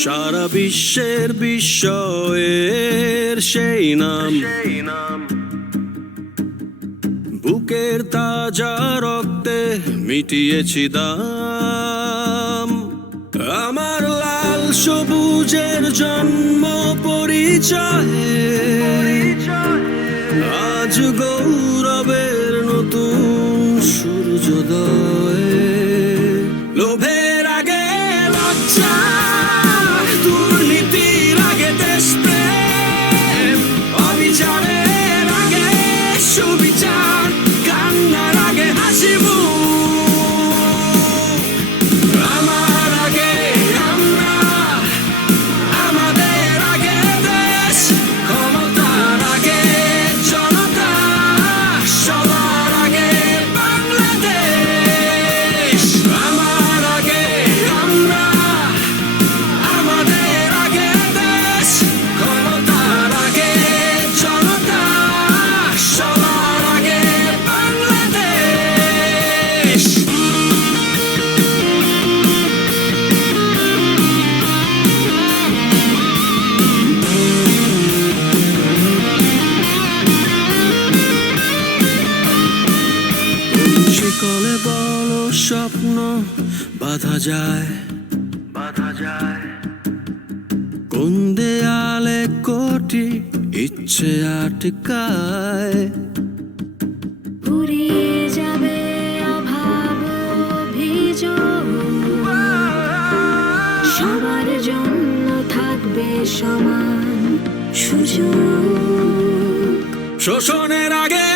সারা বিশ্বের বিস্ময়ের সেই নাম, বুকের তাজা রক্তে মিটিয়েছি দাম। আমার লাল সবুজের জন্ম পরিচয়ে আজ গৌরবের নতুন সূর্যোদয়। লোভের আগে লজ্জা, দুর্নীতির আগে দেশপ্রেম, অবিচারের আগে সুবিচার, কান্নার আগে হাসি মুখ। আমার আগে আমরা, আমাদের আগে দেশ, ক্ষমতার আগে জনতা, সবার আগে বাংলাদেশ। আমার আগে আমরা, আমাদের আগে দেশ, ক্ষমতার আগে জনতা, সবার আগে বাংলাদেশ। শিকলে বলো স্বপ্ন বাঁধা যায়, কোন দেয়ালে কোটি ইচ্ছে আটকায়। ফুরিয়ে যাবে অভাব অভিযোগ, সবার জন্য থাকবে সমান সুযোগ। শোষণের আগে